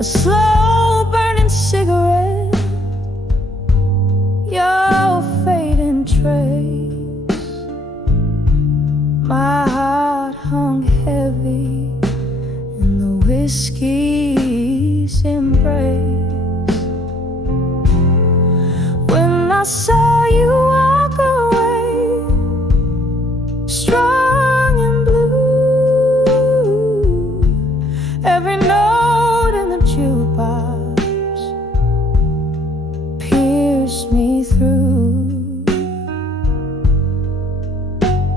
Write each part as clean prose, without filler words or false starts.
a slow burning cigarette, your fading trace. My heart hung heavy in the whiskey's embrace. When I saw you walk away, strong and blue, every note in the jukebox pierced me through.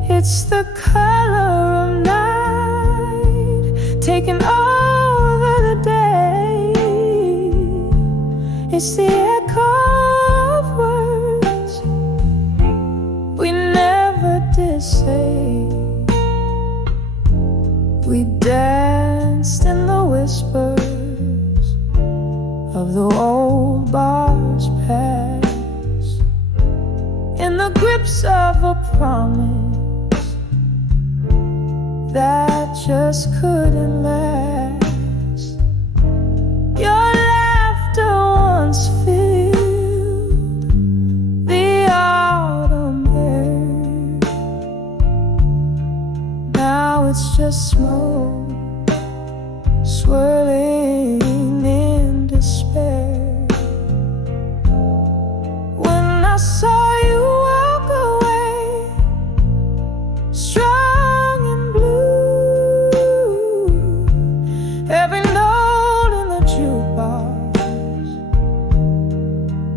It's the color of night taking over the day. It's the echo of words we never did say. We danced in the whispers of the old bar's past, in the grips of a promise that just couldn't last. Your laughter once filled the autumn air. Now it's just smoke swirling in despair. When I saw you walk away, strong and blue, every note in the jukebox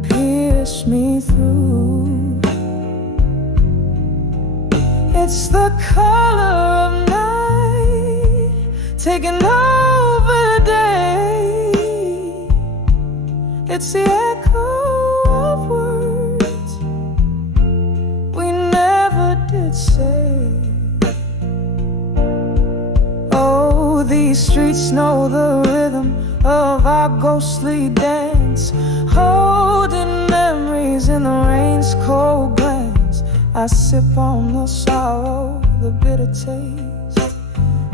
pierced me through. It's the color of night taking over the day. It's the echo of words we never did say. Oh, these streets know the rhythm of our ghostly dance, holding memories in the rain's cold glance. I sip on the sorrow, the bitter taste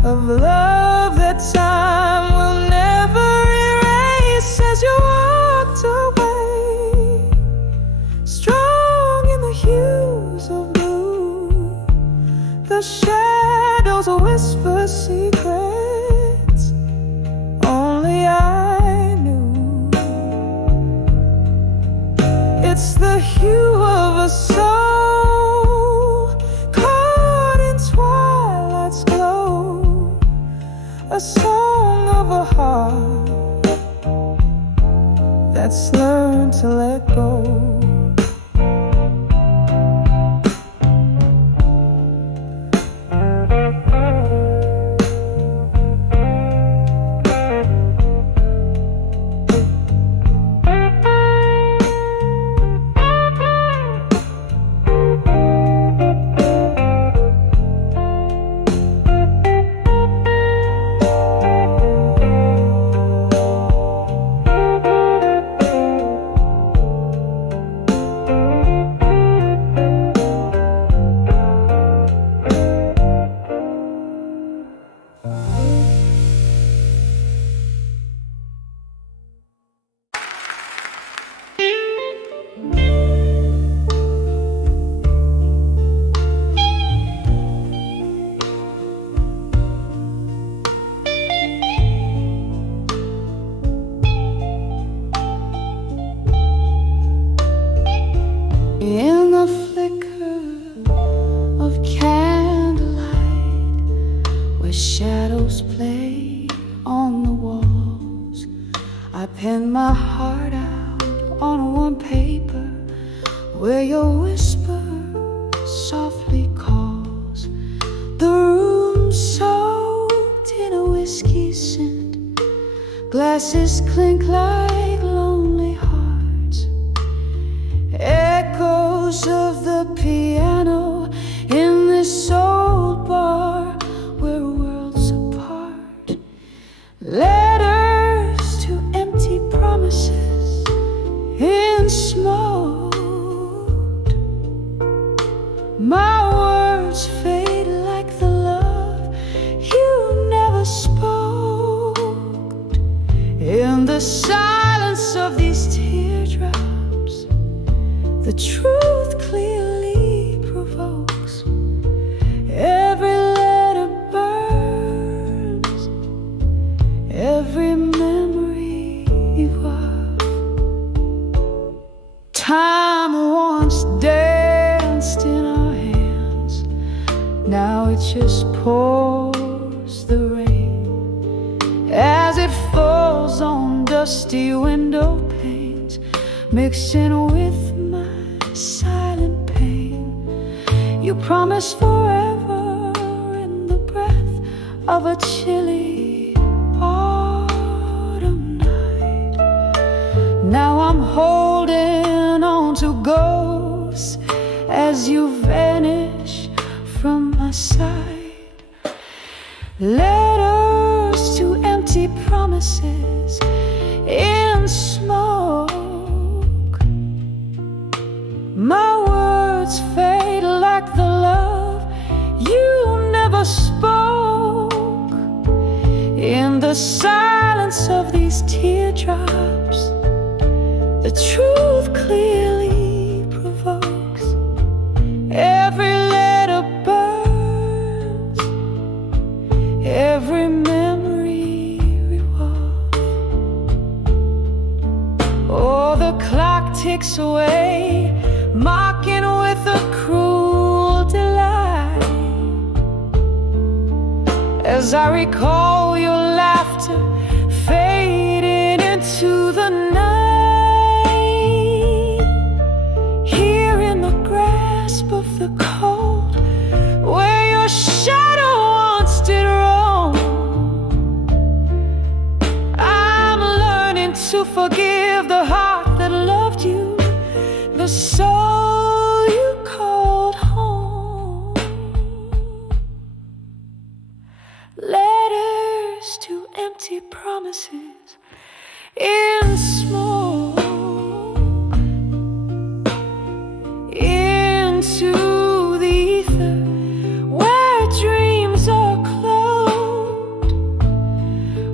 of love that time will never erase. As you walked away, strong in the hues of blue, the shadows whisper secrets only I knew. It's the hue of a soul caught in twilight's glow, a song of a heart that's learned to let go. In the flicker of candlelight, where shadows play on the walls, I pen my heart out on warm paper, where your whisper softly calls. The room soaked in a whiskey scent, glasses clink like lonely hearts, echoes of the piano in this old bar where worlds apart, letters to empty promises in smoke. My words fade like the love you never spoke. In truth clearly provokes. Every letter burns, every memory evolves. Time once danced in our hands, now it just pours the rain as it falls on dusty window panes, mixing with my silent pain. You promised forever in the breath of a chilly autumn night. Now I'm holding on to ghosts as you vanish from my side. Letters to empty promises in smoke. My words fade like the love you never spoke. In the silence of these teardrops, the truth clearly provokes. Every letter burns, every memory revolves. Oh, the clock ticks away, mocking with a cruel delight, as I recall your laughter fading into the night. Here in the grasp of the cold, where your shadow once did roam, I'm learning to forgive the heart that loved you, the soul you called home. Letters to empty promises in smoke. Into the ether where dreams are cloaked.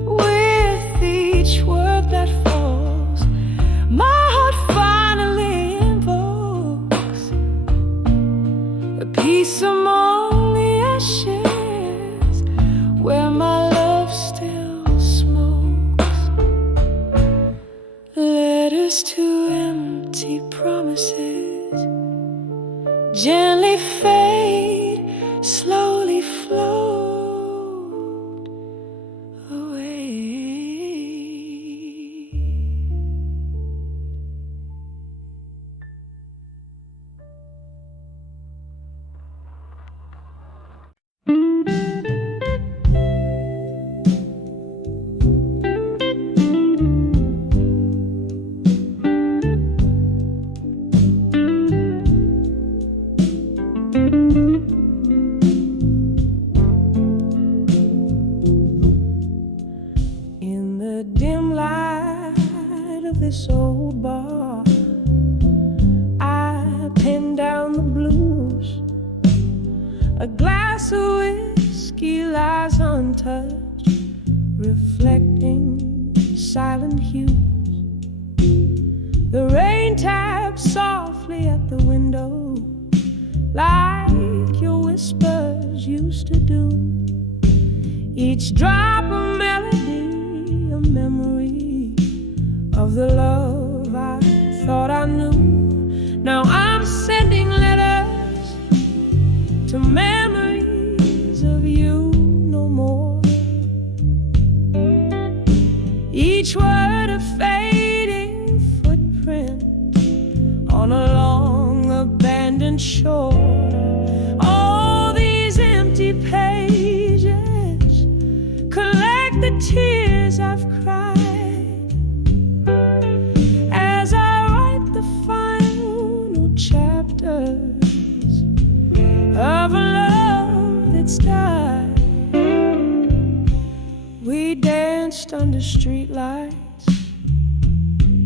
With each word that falls, my heart finally invokes a peace among the ashes where my love still smokes. Letters to empty promises gently fade, slowly float away. In the dim light of this old bar, I pen down the blues. A glass of whiskey lies untouched, reflecting silent hues. The rain taps softly at the window, like your whispers used to do. Each drop a melody, a memory of the love I thought I knew. Now I'm sending letters to memories of you no more. Each word a fading footprint on a long abandoned shore. All these empty pages collect the tears I've cried as I write the final chapters of a love that's died. We danced under streetlights,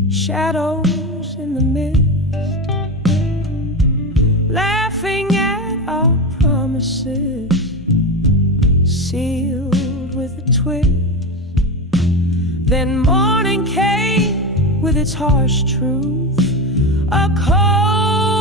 shadows in the mist, laughing at our promises, sealed with a twist. Then morning came with its harsh truth, a cold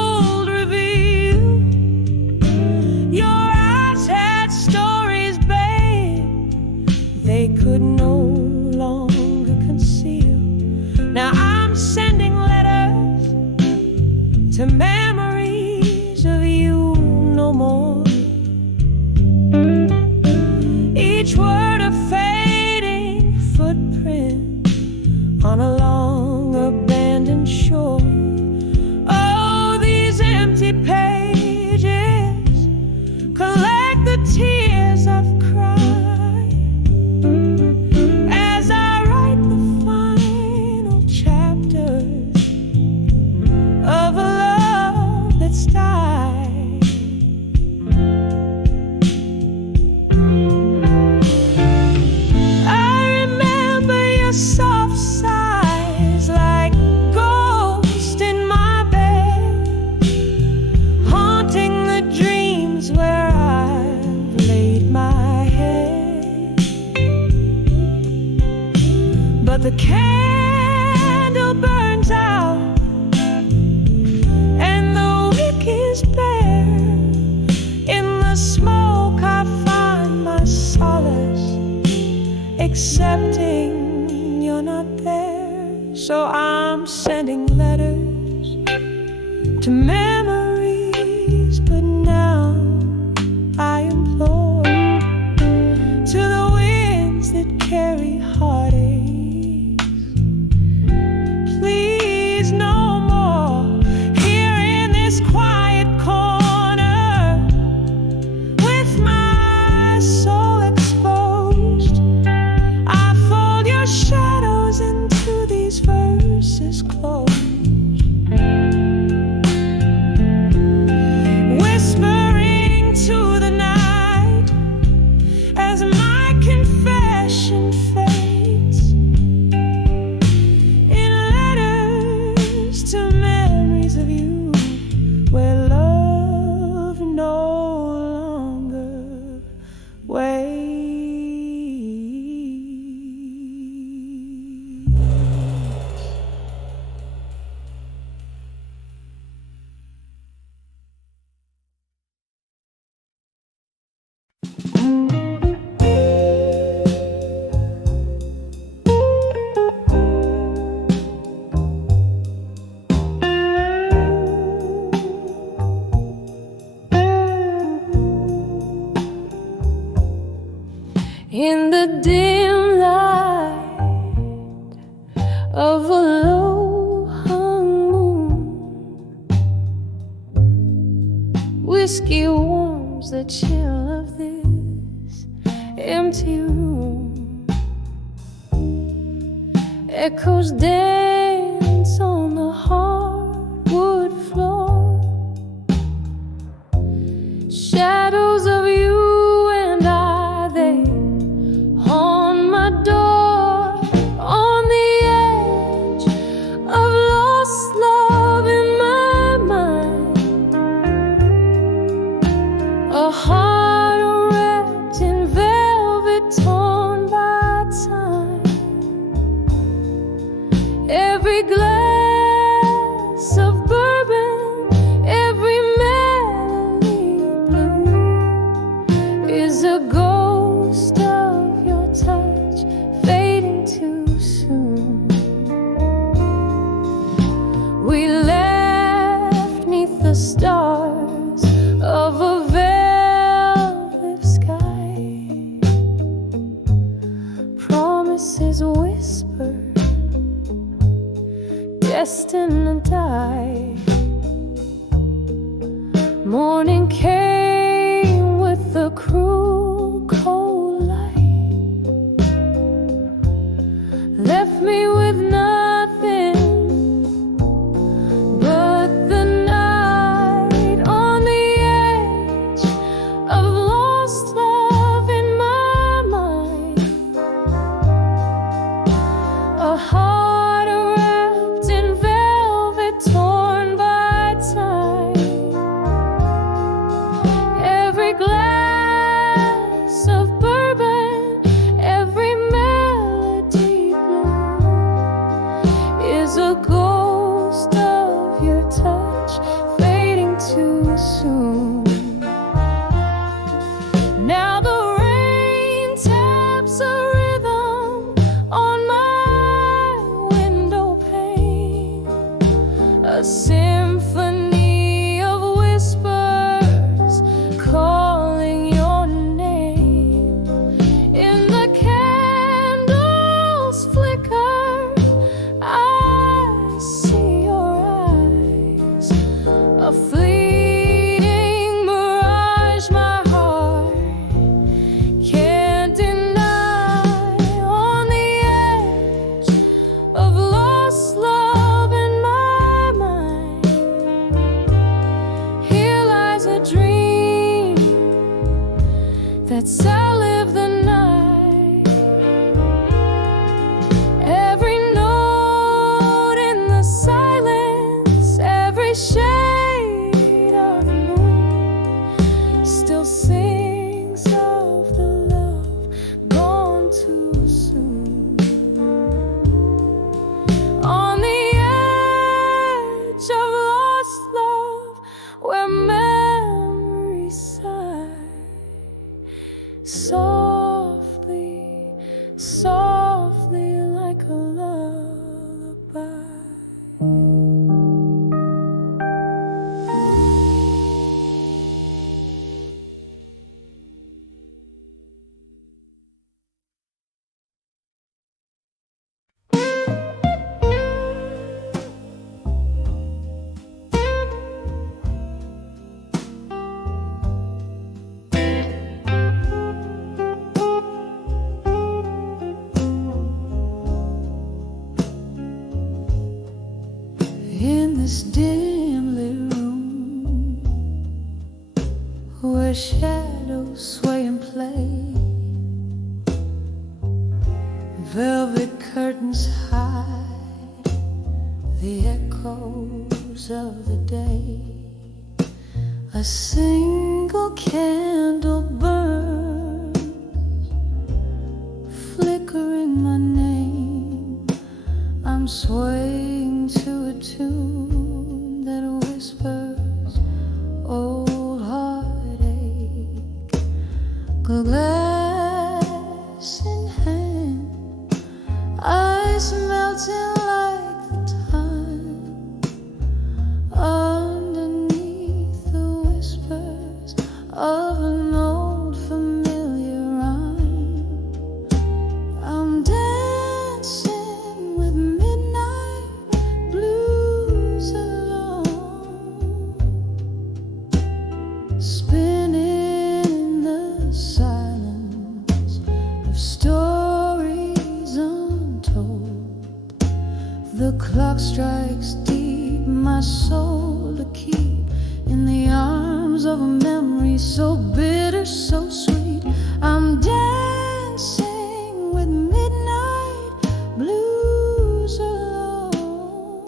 accepting you're not there. So I'm sending letters to memories, but now I implore to the winds that carry heartaches, please no more. Here in this quiet corner, with my soul exposed, I fold your shadows into these verses closed. Whispering to the night as my confession fades, in letters to memories of you, where love no longer waits. In the dim light of a low-hung moon, whiskey warms the chill of this empty room. Echoes dance on the hardwood floor. Shadows of you and I, they on my door, on the edge of lost love in my mind. A heart wrapped in velvet torn by time. Every glass of bourbon, every melody blue is a ghost of your touch fading too soon. We left 'neath the stars of a velvet sky. Promises whispered, destined to die. Morning came with the cruel cold light, left me with nothing but the night on the edge of lost love in my mind. A heart wrapped in velvet torn by time. Every glass of bourbon, every melody blue is a ghost of your touch fading too soon. Now the rain taps a rhythm on my window pane, a symphony of whispers calling your name. In the candles flicker, I see your eyes, a fleeting mirage my heart can't deny. On the edge of lost love in my mind, here lies a dream that's outlived the night. Every note in the silence, every shade of moon still sings of the love gone too soon. On the edge of lost love, where memories sigh softly, softly. where shadows sway and play. Velvet curtains hide the echoes of the day. A single candle burns, flickering my name. I'm swaying to a tune that whispers old heartache. Glass in hand, eyes melting like the time. Underneath the whispers of an old familiar rhyme, I'm dancing with midnight blues alone, spinning in the silence of stories untold. The clock strikes deep, my soul to keep in the arms of a memory so bitter, so sweet. I'm dancing with midnight blues alone.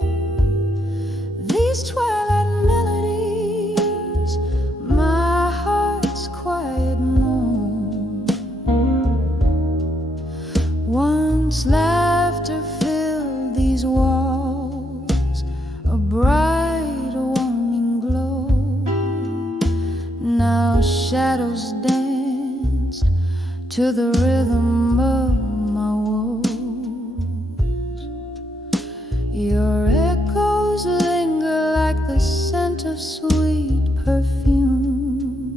These twilight melodies, my heart's quiet moan. Once laughter filled these walls, a bright warming glow. Now shadows danced to the rhythm of my woes. Your echoes linger like the scent of sweet perfume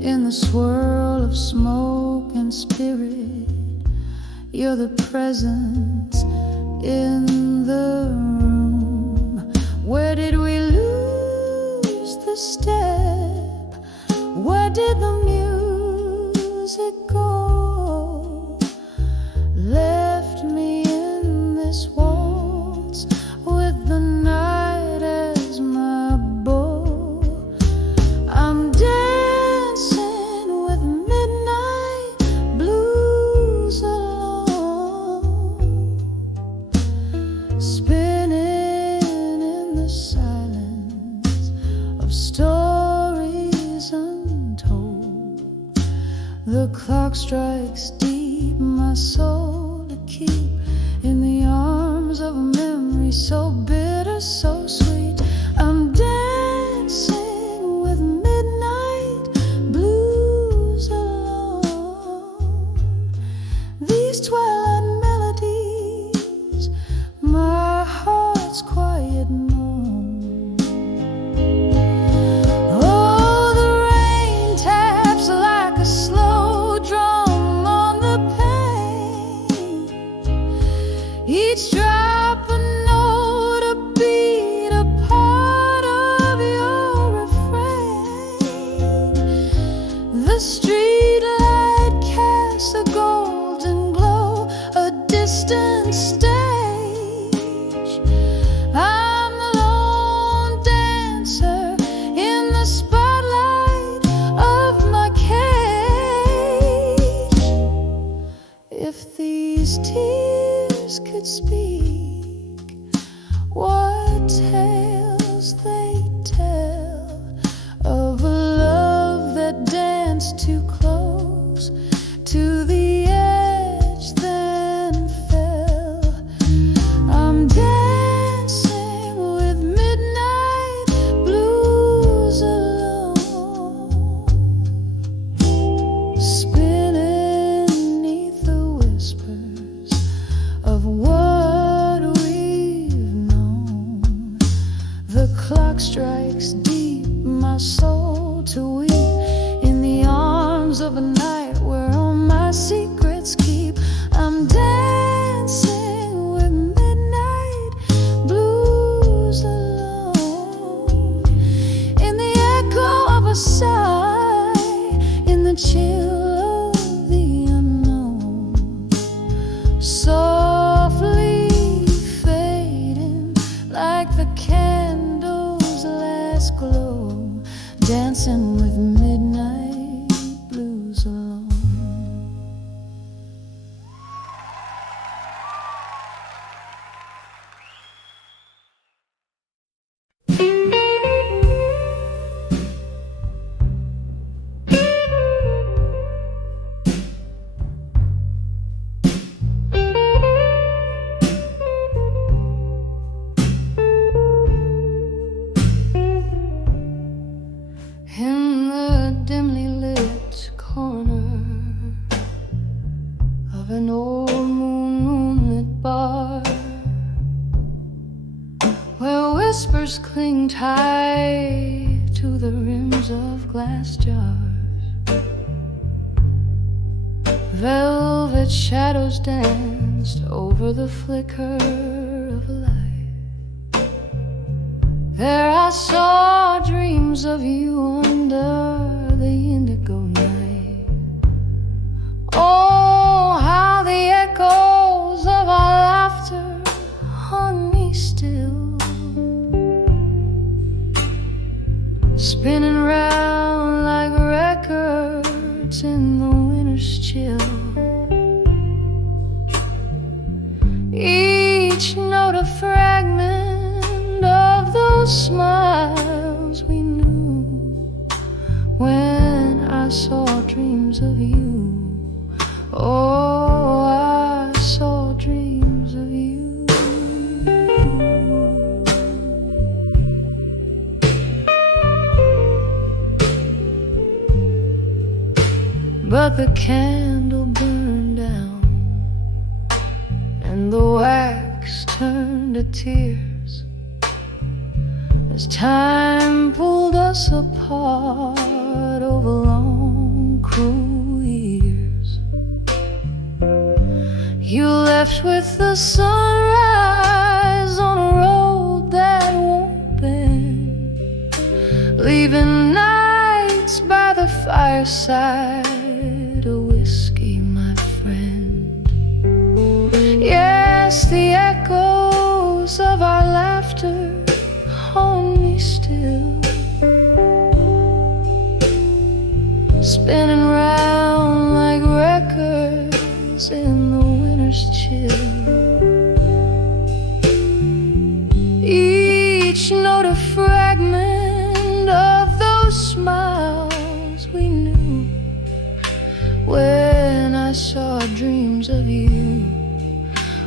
in the swirl of smoke and spirit. You're the presence in the room. Where did we lose the step? Where did the music go? Left me in this waltz with the night as my bow. I'm dancing with midnight blues alone, spinning in the silence of stories untold. The clock strikes deep, my soul to keep in the arms of a memory so bitter, so sweet. I'm dancing with midnight blues alone. These twilight melodies, my heart's quiet moan. Oh, the rain taps like a slow drum on the pane. Each drop a note, a beat, a part of your refrain. The street light casts a golden glow, a distant stage. I'm the lone dancer in the spotlight of my cage. If these tears could speak, what tales they tell of a love that danced too close to the edge, then fell. I'm dancing with midnight blues alone, spinning beneath the whispers of what we've known. The clock strikes deep, my soul to weep in the arms of a night where all my secrets keep. I'm dancing with midnight blues alone, in the echo of a sigh, in the chill of the unknown, softly fading like the candle's last glow. dancing with midnight blues alone. In the dimly lit corner of an old moonlit bar, where whispers cling tight to the rims of glass jars, velvet shadows danced over the flicker of a light. There I saw dreams of you under the indigo night. Oh, how the echoes of our laughter haunt me still, spinning round like records in the winter's chill. Each note a fragment of those smiles we knew when I saw dreams of you. Oh, I saw dreams of you. But the candle burned down and the wax turned to tears as time pulled us apart over long, cruel years. You left with the sunrise on a road that won't bend, leaving nights by the fireside, a whiskey, my friend. Yes, the echoes of our laughter haunt me still, spinning round like records in the winter's chill. Each note a fragment of those smiles we knew when I saw dreams of you.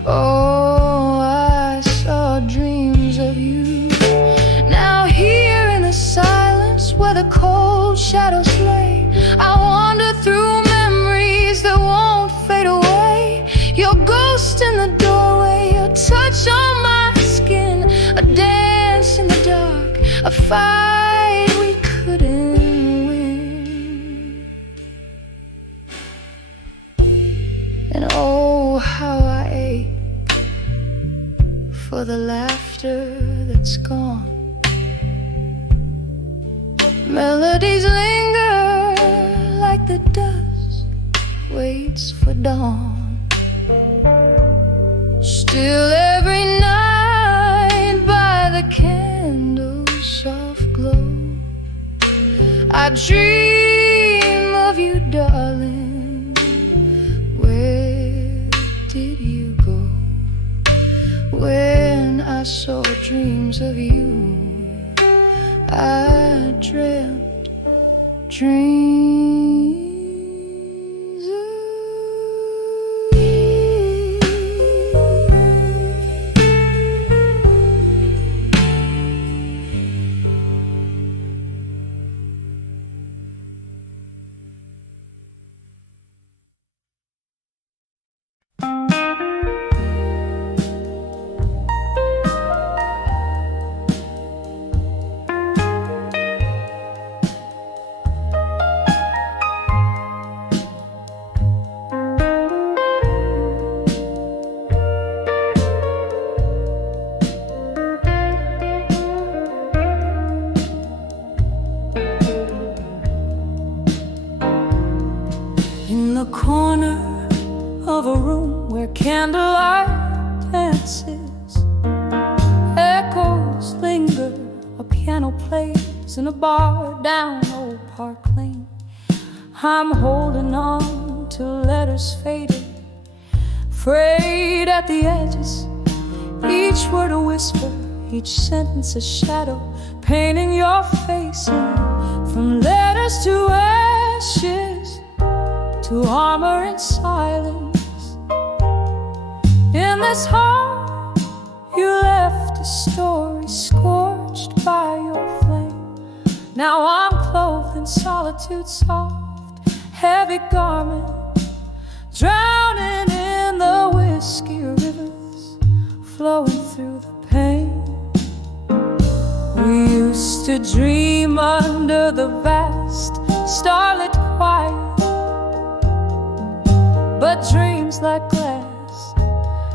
Oh, I saw dreams of you. Now here in the silence where the cold shadows lay, I wander through memories that won't fade away. Your ghost in the doorway, your touch on my skin, a dance in the dark, a fight we couldn't win. And oh, how I ache for the laughter that's gone. Melodies linger like the dust waits for dawn. Still every night by the candle's soft glow, I dream of you, darling. Where did you go when I saw dreams of you? I dreamt dreams of candlelight dances, echoes linger, a piano plays in a bar down Old Park Lane. I'm holding on to letters faded, frayed at the edges, each word a whisper, each sentence a shadow, painting your face in. From letters to ashes, to armor and silence. In this heart you left a story scorched by your flame. Now I'm clothed in solitude's soft, heavy garment, drowning in the whiskey rivers, flowing through the pain. We used to dream under the vast starlit quiet, but dreams like glass,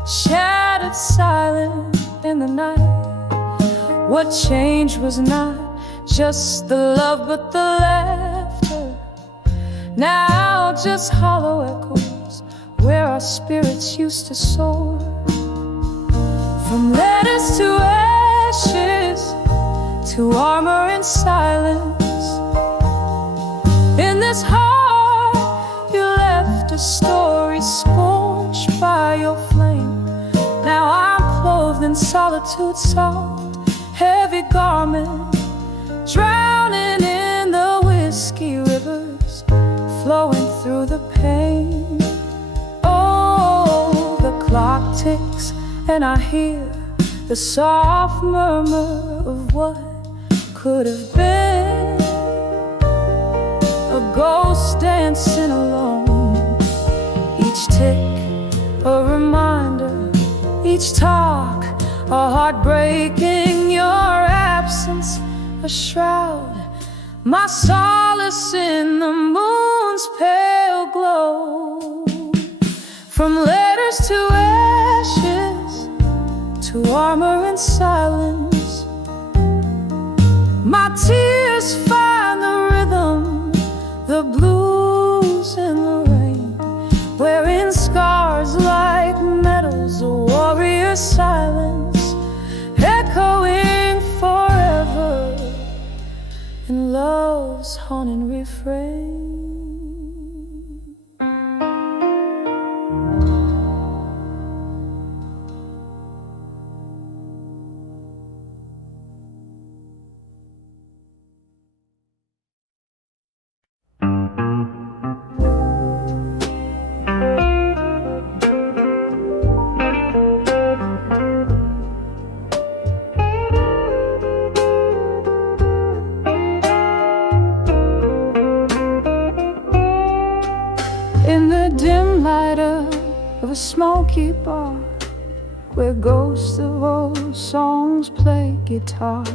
shattered silent in the night. What changed was not just the love but the laughter, now just hollow echoes where our spirits used to soar. From letters to ashes, to armor and silence. In this heart you left a story scorched by your flame. Now I'm clothed in solitude's soft, heavy garment, drowning in the whiskey rivers, flowing through the pain. Oh, the clock ticks and I hear the soft murmur of what could have been, a ghost dancing alone. Each tick a reminder, each talk a heartbreak in your absence, a shroud, my solace in the moon's pale glow. From letters to ashes, to armor and silence, my tears find the rhythm, the blues in the rain, wearing scars like medals, a warrior's silence, echoing forever in love's haunting refrain. Of a smoky bar, where ghosts of old songs play guitar,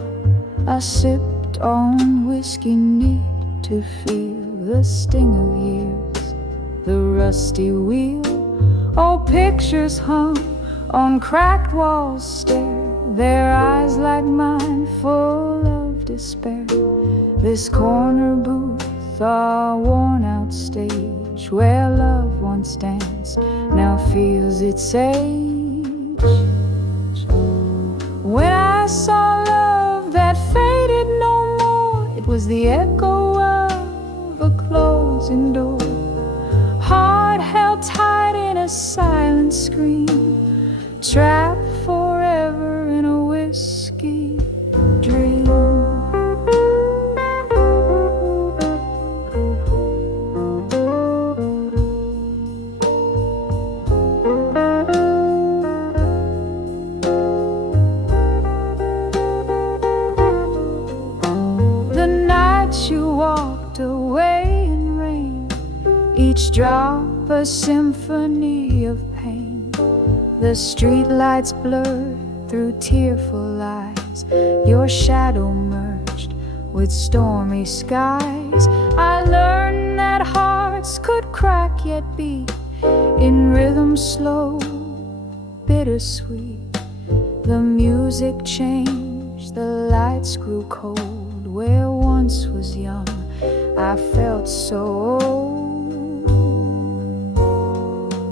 I sipped on whiskey neat to feel the sting of years, the rusty wheel. Old pictures hung on cracked walls stare, their eyes like mine full of despair. This corner booth, a worn out stage, where love once danced now feels its age. When I saw love that faded no more, it was the echo of a closing door, heart held tight in a silent scream, trapped forever in a whiskey dream. Each drop a symphony of pain, the streetlights blurred through tearful eyes, your shadow merged with stormy skies. I learned that hearts could crack yet beat in rhythm slow, bittersweet. The music changed, the lights grew cold, where once was young I felt so old.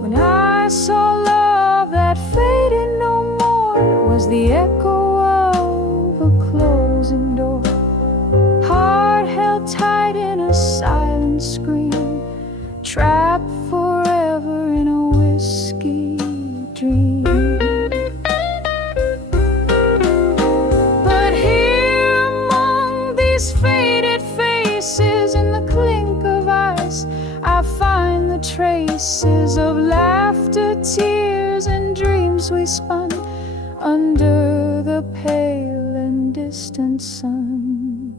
When I saw love that faded no more, it was the echo of a closing door, night in a silent scream, trapped forever in a whiskey dream. But here among these faded faces, in the clink of ice, I find the traces of laughter, tears, and dreams we spun under the pale and distant sun.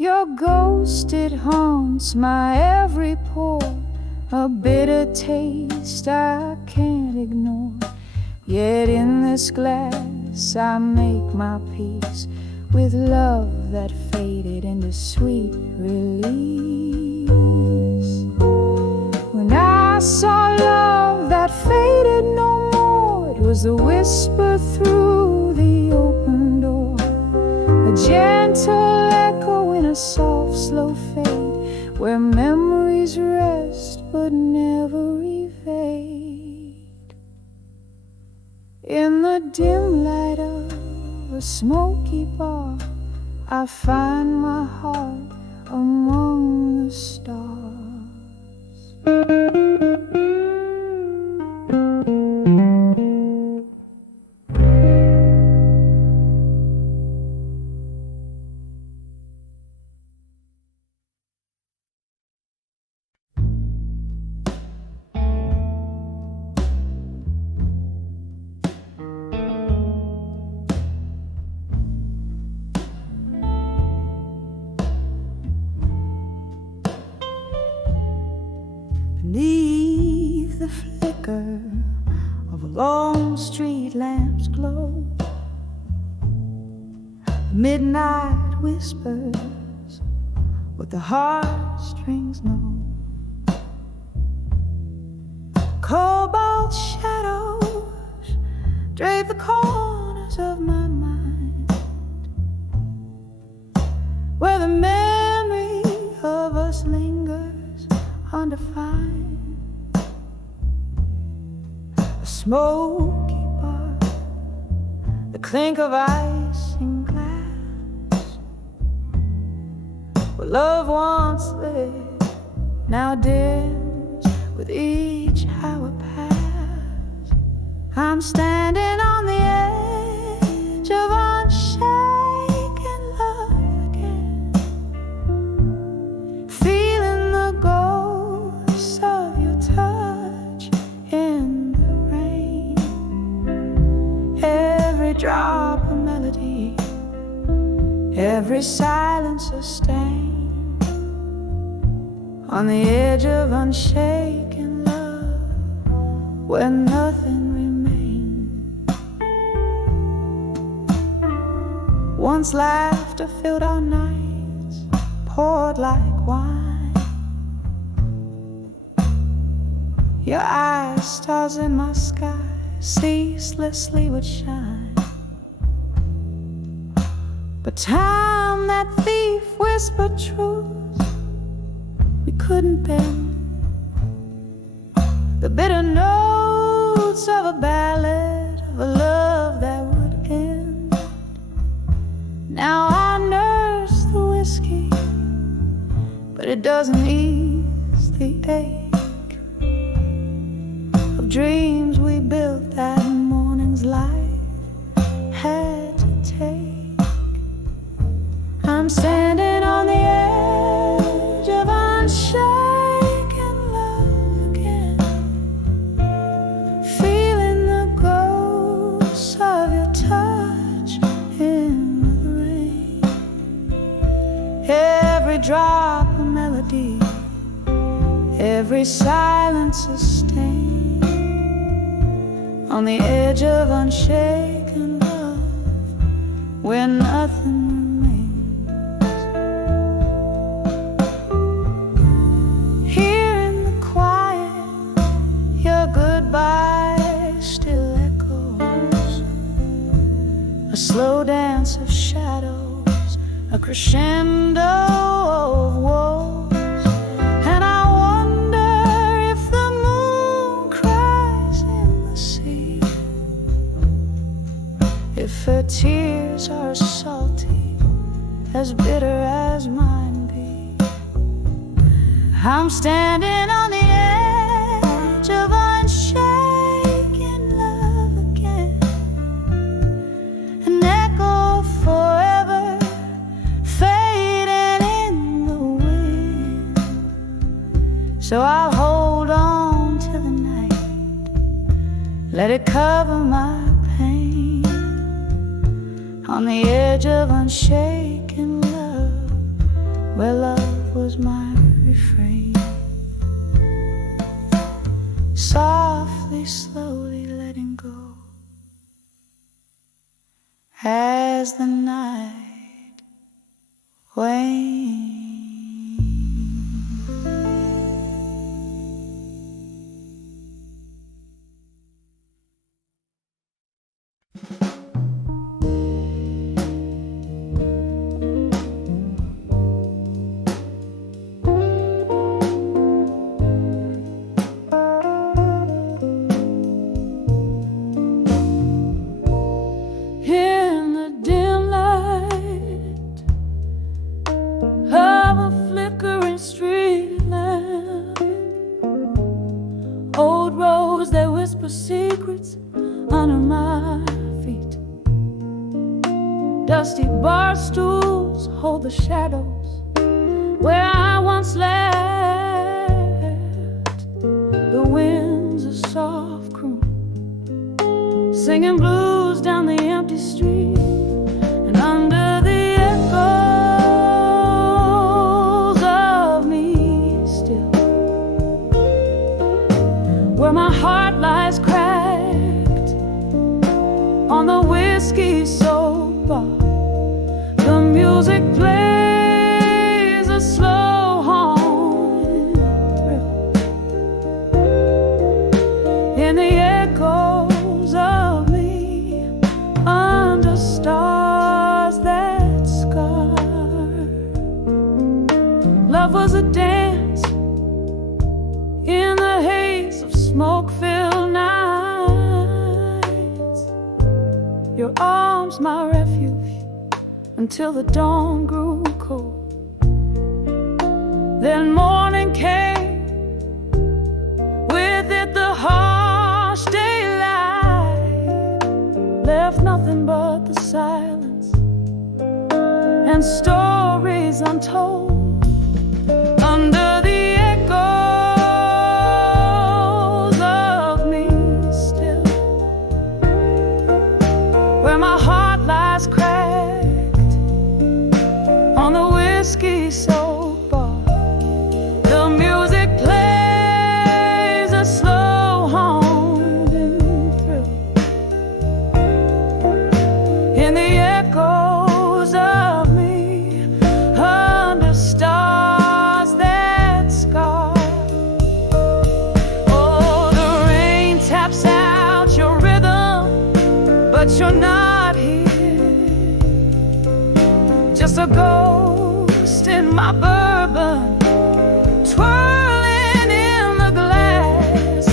Your ghost, it haunts my every pore, a bitter taste I can't ignore. Yet in this glass I make my peace with love that faded into sweet release. When I saw love that faded no more, it was the whisper through the open door, a gentle echo in a soft slow fade, where memories rest but never evade. In the dim light of a smoky bar, I find my heart among the stars. Beneath the flicker of a long street lamp's glow, midnight whispers what the heartstrings know. Cobalt shadows drape the corners of my mind, where the memory of us lingers undefined. A smoky bar, the clink of ice in glass, where love once lived now dims with each hour past. I'm standing on the edge of unshaken love again, feeling the ghost of your touch in the rain. Every drop a melody, every silence a stain, on the edge of unshaken love, where nothing remains. Once laughter filled our nights, poured like wine. Your eyes, stars in my sky, ceaselessly would shine. But time, that thief, whispered truth we couldn't bend. The bitter notes of a ballad, of a love that would end. Now I nurse the whiskey, but it doesn't ease the ache of dreams we built that morning's light had to take. I'm standing on the edge of unshaken love again, feeling the ghost of your touch in the rain. Every drop a melody, every silence a stain, on the edge of unshaken love, where nothing remains. Here in the quiet, your goodbye still echoes, a slow dance of shadows, a crescendo of woes. And I wonder if the moon cries in the sea, if her tears are salty as bitter as mine be. I'm standing on the edge of unshaken love again, an echo forever fading in the wind. So I'll hold on to the night, let it cover my pain, on the edge of unshaken love, where love was my refrain. Softly, slowly letting go as the night wanes. Secrets under my feet. Dusty bar stools hold the shadows where I once left. The wind's a soft croon, singing blues down the empty street, and under the echoes of me still, where my heart lies cracked on the whiskey soap bar. The music plays a slow haunting thrill in the echoes of me, under stars that scar. Love was a dance in the haze of smoke-filled nights. Your arms my refuge until the dawn grew cold. Then morning came, with it the harsh daylight, left nothing but the silence and stories untold. Under the echoes of me still, where my heart lies cracked on the whiskey soap bar. The music plays a slow haunting thrill in the echoes of me, under stars that scar. Oh, the rain taps out your rhythm, but you're not here. Just a ghost in my bourbon, twirling in the glass.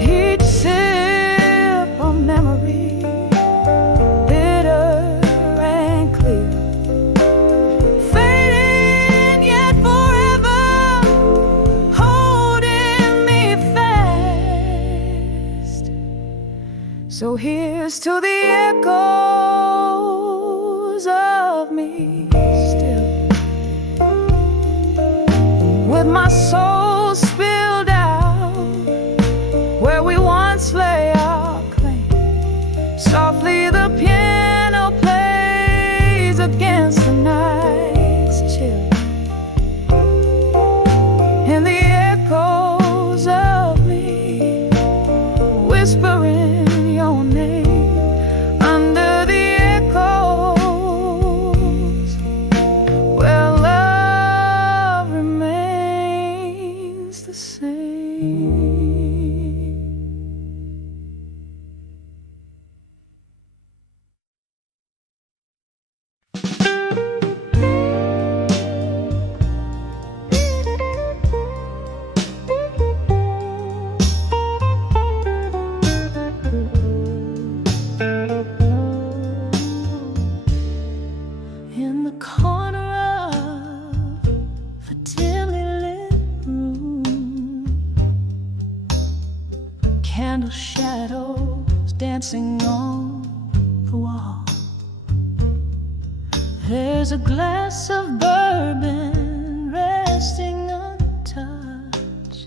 Each sip a memory, bitter and clear, fading yet forever, holding me fast. So here's to the echoes of me still, with my soul spilled out where we once lay our claim. Softly the piano plays against the night's chill, and the echoes of me whispering your name. Under the echoes where love remains. dancing on the wall. There's a glass of bourbon resting untouched,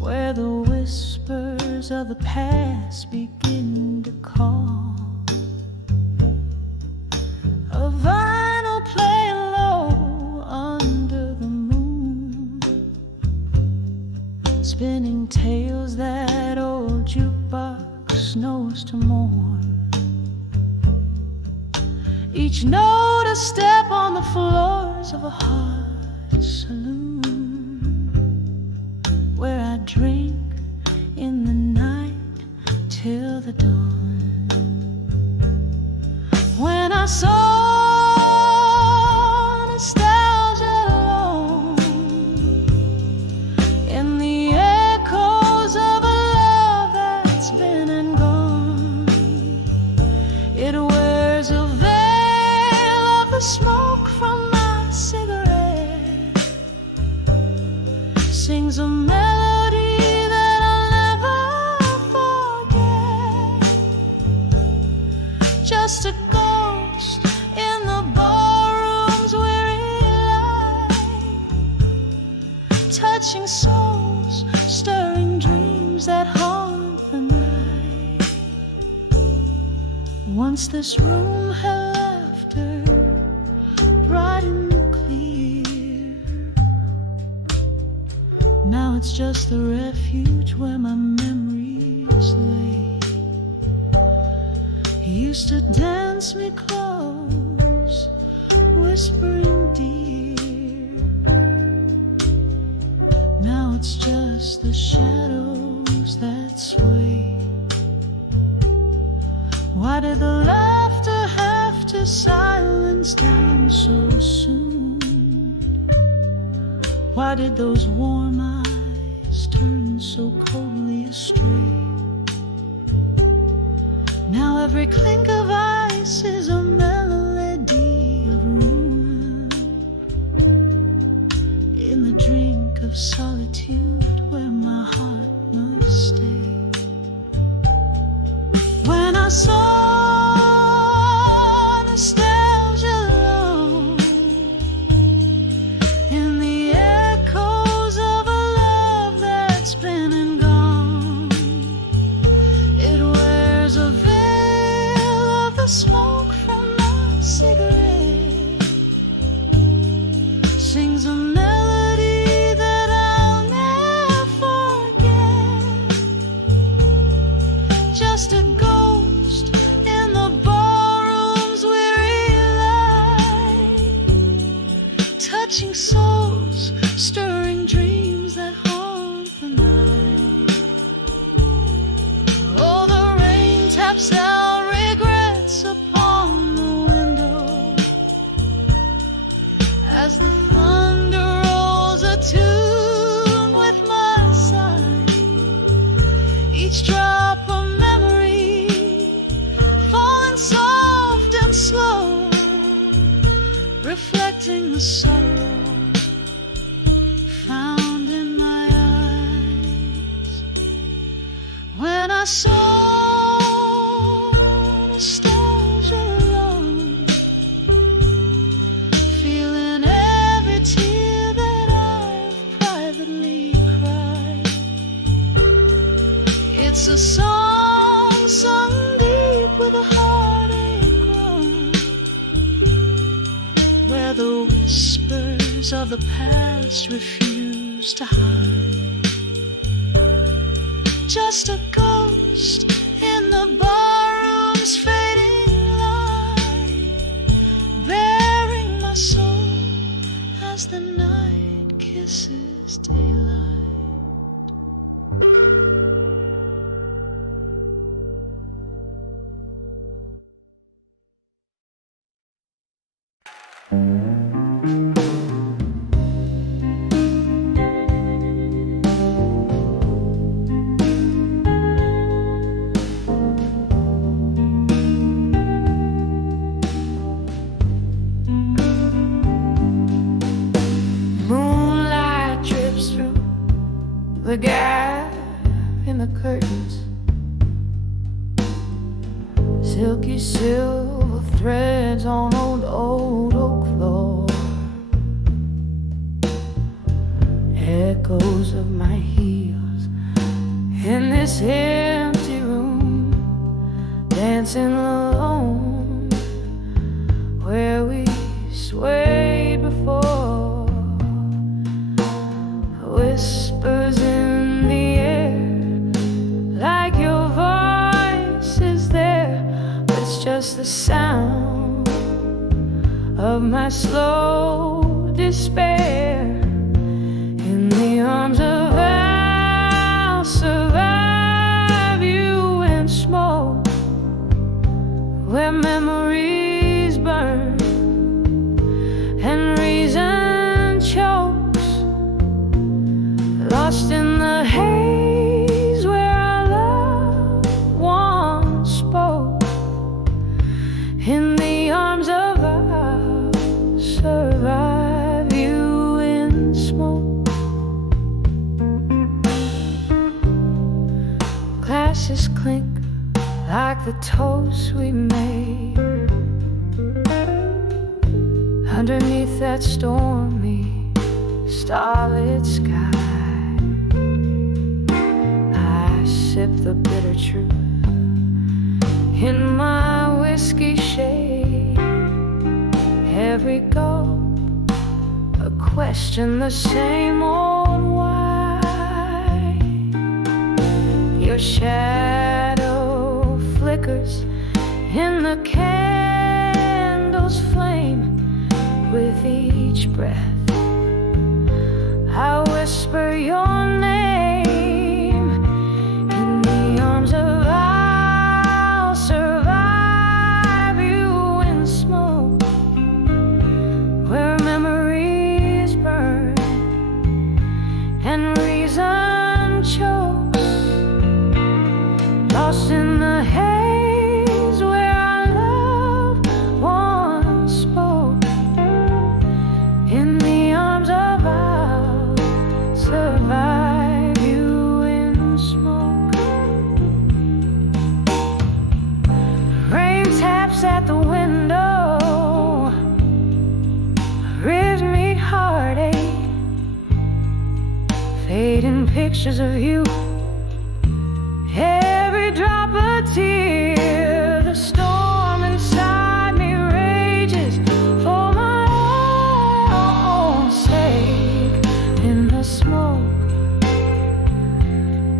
where the whispers of the past begin to call. A vinyl playing low under the moon, spinning tales that old jukebox knows to mourn. Each note a step on the floors of a heart saloon, where I drink in the night till the dawn. When I saw nostalgia alone in the echoes of a love that's been and gone, it wears a veil of the smoke from my cigarette, sings a melody that I'll never forget. Just a ghost in the ballroom's weary light, touching souls, stirring dreams that haunt the night. Once this room had laughter, bright and clear. Now it's just the refuge where my memories lay. He used to dance me close, whispering dear. Now it's just the shadows that sway. Why did the laughter have to silence down so soon? Why did those warm eyes turn so coldly astray? Now every clink of ice is a melody of ruin, in the drink of solitude where my heart must stay. When I saw nostalgia alone in the echoes of a love that's been and gone, it wears a veil of the smoke from my cigarette, sings a melody that I'll never forget. Just a ghost in the ballroom's weary light, touching souls, stirring dreams that haunt the night. Oh, the rain taps out regrets upon the window as the thunder rolls a tune with my sigh. Each drop of memory falling soft and slow, reflecting the sorrow found in my eyes. When I saw nostalgia alone, feeling every tear that I've privately cried. It's a song sung deep with a heartache groan, where the whispers of the past refuse to hide. Just a ghost in the barroom's fading light, bearing my soul as the night kisses daylight. Moonlight drips through the gap in the curtains, silky silver threads on old oak floor. Echoes of my heels in this empty room, dancing alone where we swayed before. Whispers in the air, like your voice is there, but it's just the sound of my slow despair. In the arms of I'll survive you and smoke, where memories burn and reason chokes, lost in the haze where our love once spoke. In the arms of I'll survive you in smoke. Glasses clink like the toast we made underneath that stormy, starlit sky. I sip the bitter truth in my whiskey shade. Every gulp a question, the same old why. Your shadow flickers in the candle's flame. With each breath I whisper your name. In the arms of I'll survive you in smoke, where memories burn and reason chokes, lost in the haze where our love once spoke. In the arms of I'll survive you in smoke. Rain taps at the window, rhythmic heartache, fading pictures of you. Every drop a tear, the storm inside me rages for my own sake. In the smoke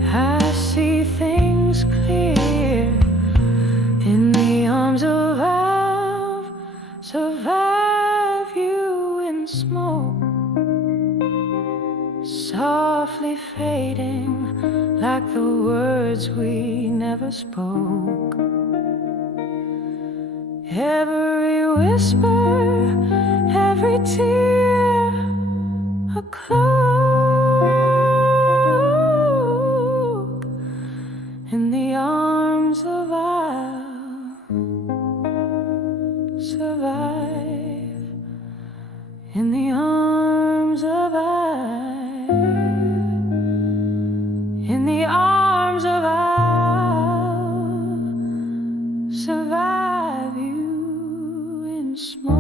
I see things clear. In the arms of I'll survive you in smoke, softly fading like the words we never spoke. Every whisper, every tear, a cloak. In the arms of I'll survive. In the arms of in the arms of I'll survive you in smoke.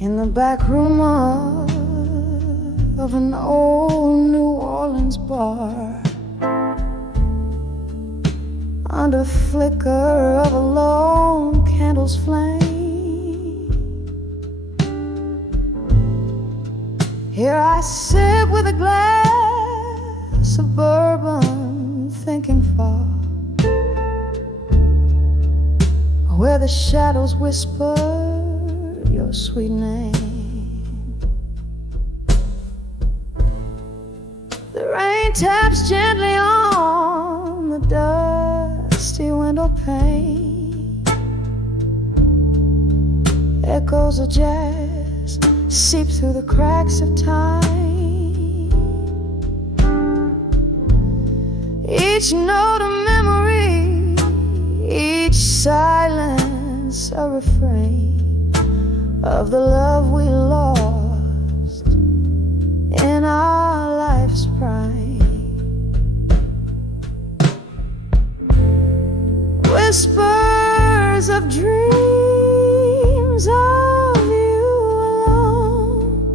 In the back room of an old New Orleans bar, under flicker of a lone candle's flame, here I sit with a glass of bourbon, thinking far, where the shadows whisper your sweet name. The rain taps gently on the dust or pain. Echoes of jazz seep through the cracks of time. Each note a memory, each silence a refrain of the love we lost in our life's prime. Whispers of dreams of you alone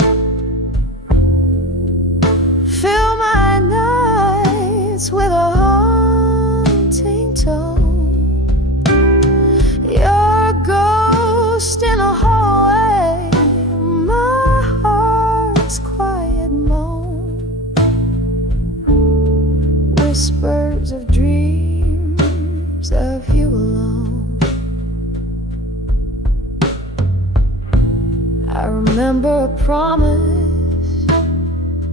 fill my nights with a haunting tone. Your ghost in a hallway, my heart's quiet moan. Whispers of dreams of you alone. I remember a promise,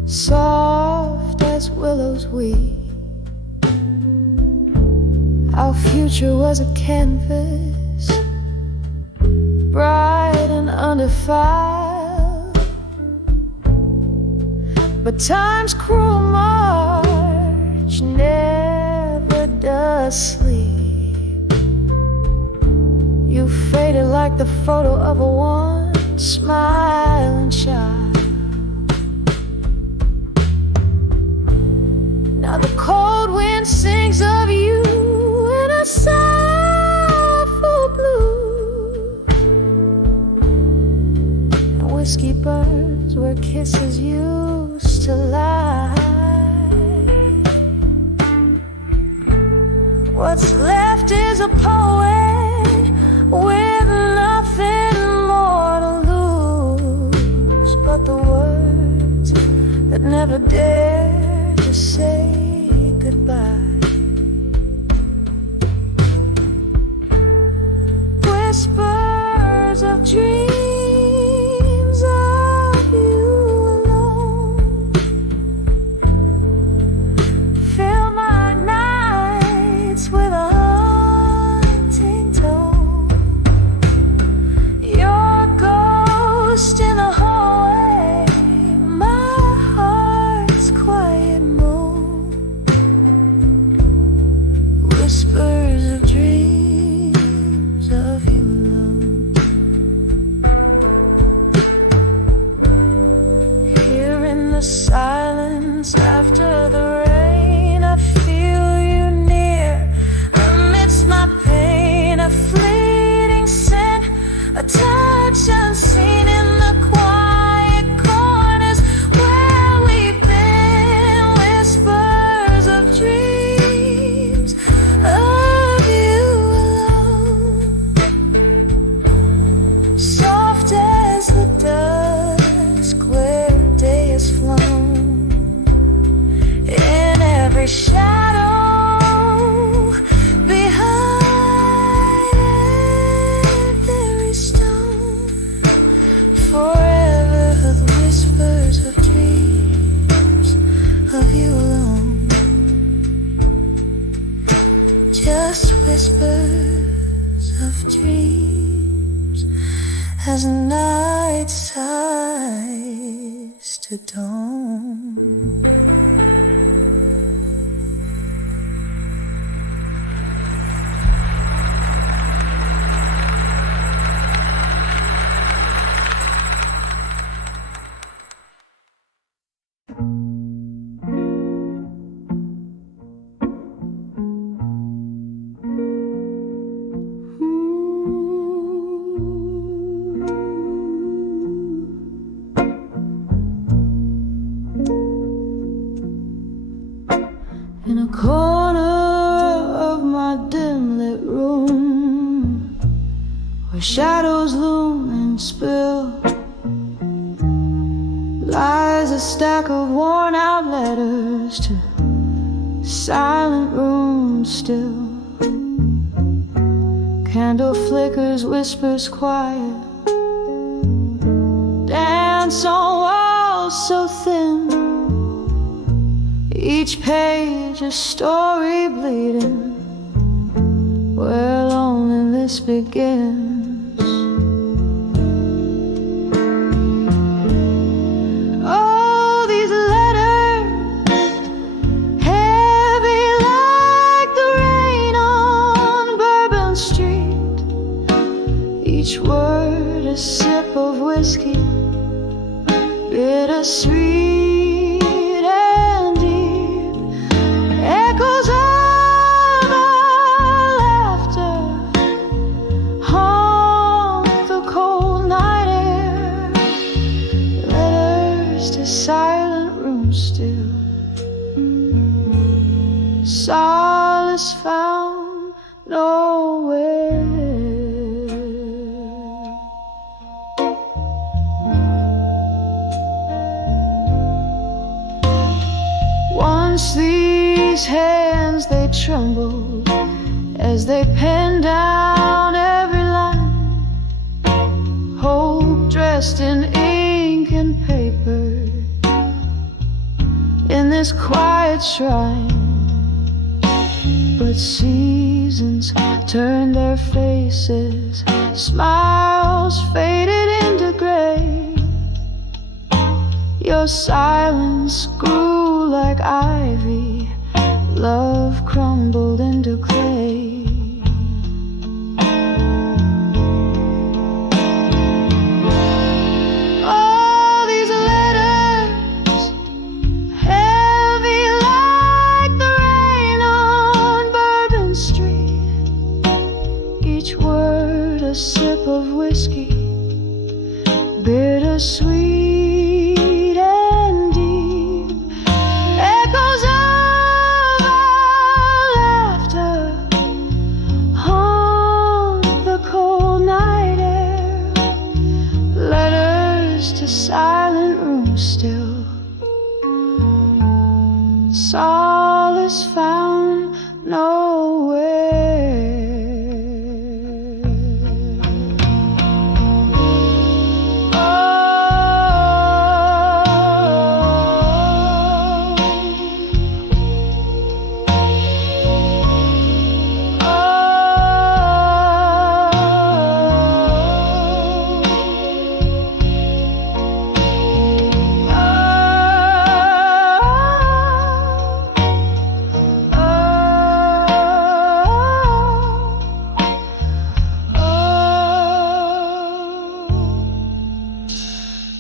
soft as willows weep. Our future was a canvas, bright and undefiled. But time's cruel march never does sleep. You faded like the photo of a once smiling child. Now the cold wind sings of you in a soulful blue, and whiskey burns where kisses used to lie. What's left is a poet with nothing more to lose but the words that never dare to say goodbye. Whispers of dreams of you alone fill my nights with a haunting tone. Your ghost in the hallway, my heart's quiet moan. Whispers of dreams of you alone. Here in the silence after the rain, I feel you near. Amidst my pain, a fleeting scent, a touch unseen in the quiet corners where we've been. Whispers of dreams of you alone, soft as the dusk where day is flown. In every shadow, behind every stone, forever the whispers of dreams of you alone. Just whispers of dreams as night sighs to dawn. In a corner of my dim lit room, where shadows loom and spill, lies a stack of worn out letters to silent rooms still. Candle flickers, whispers quiet, dance on walls so thin. Each page a story bleeding, loneliness begins. Oh, these letters, heavy like the rain on Bourbon Street. Each word a sip of whiskey, bittersweet and deep. Echoes of our laughter haunt the cold night air. Letters to silent rooms still, solace found nowhere. Once these hands they trembled as they penned down every line. Hope dressed in ink and paper in this quiet shrine. But seasons turned their faces, smiles faded into gray. Your silence grew like ivy, love crumbled into clay. All these letters, heavy like the rain on Bourbon Street. Each word a sip of whiskey, bittersweet. Silent room still, solace found nowhere.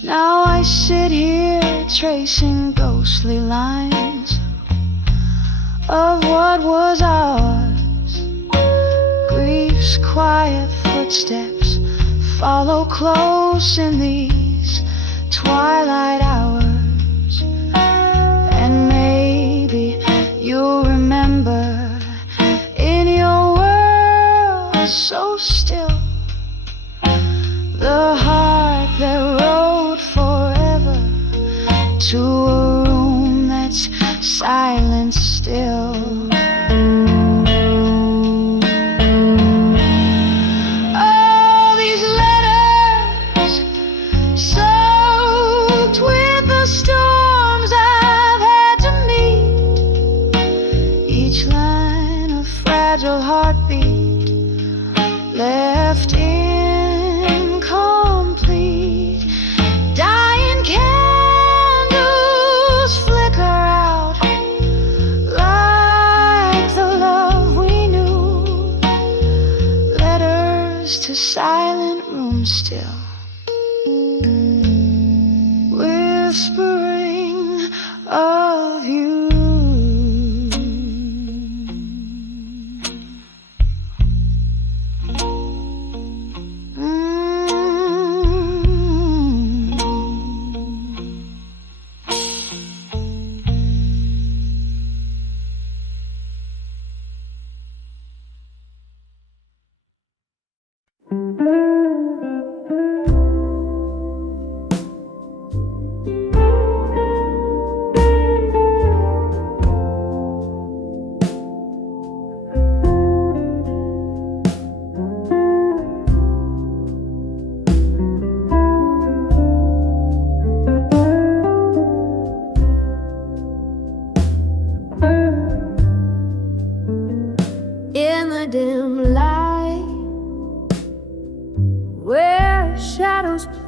Now I sit here tracing ghostly lines of what was ours. Grief's quiet footsteps follow close in these twilight hours. And maybe you'll remember in your world so still the heart that rode forever to a room that's silent still. Oh, these letters soaked with the storms I've had to meet. Each line a fragile heartbeat left incomplete. Dying candles flicker out like the love we knew. Letters to silent rooms still, whispering of you.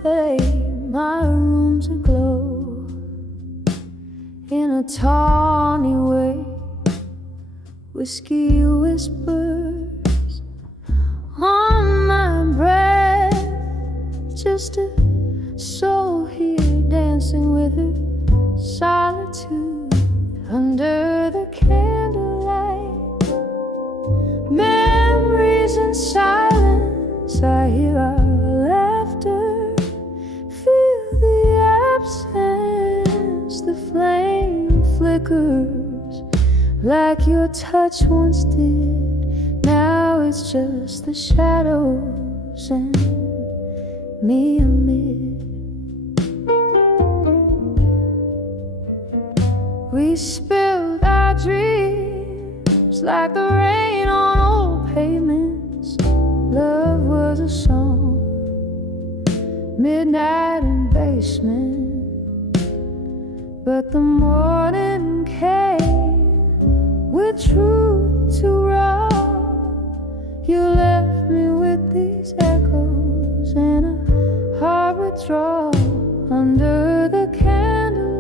play, my room's aglow in a tawny way. Whiskey whispers on my breath, just a soul here dancing with her solitude under the candlelight. Memories in silence, I hear our laughter, feel the absence, the flame flickers like your touch once did. Now it's just the shadows and me amid. We spilled our dreams like the rain on old pavements. Love was a song, midnight in basement. But the morning came with truth to rob. You left me with these echoes and a heart withdrawal under the candlelight.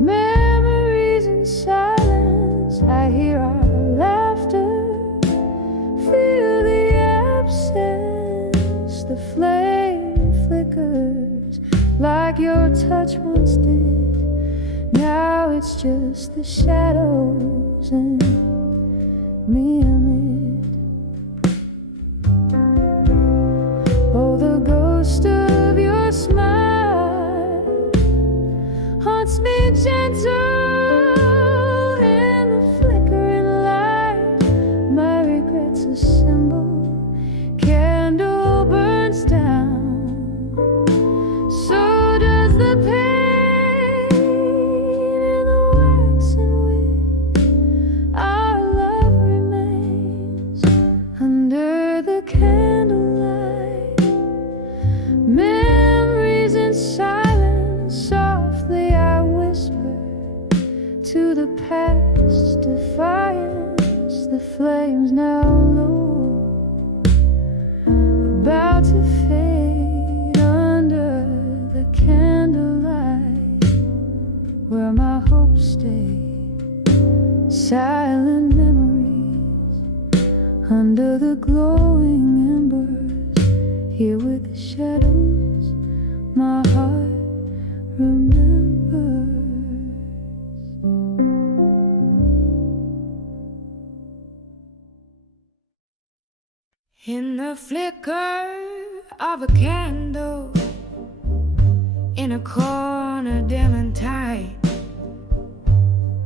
Memories in silence, I hear our laughter, feel the absence, the flame flickers like your touch once did. Now it's just the shadows and me amid. Oh, the ghost of your smile haunts me gentle in the flickering light. My regret's a symbol, candle burns down. So does the pain in the waxen wick. Our love remains under the candlelight. Memories in silence, softly I whisper to the past, defiance. The flames now low, about to fade under the candlelight, where my hopes stay. Silent memories under the glowing embers, here with the shadows my heart remembers. In the flicker of a candle, in a corner dim and tight,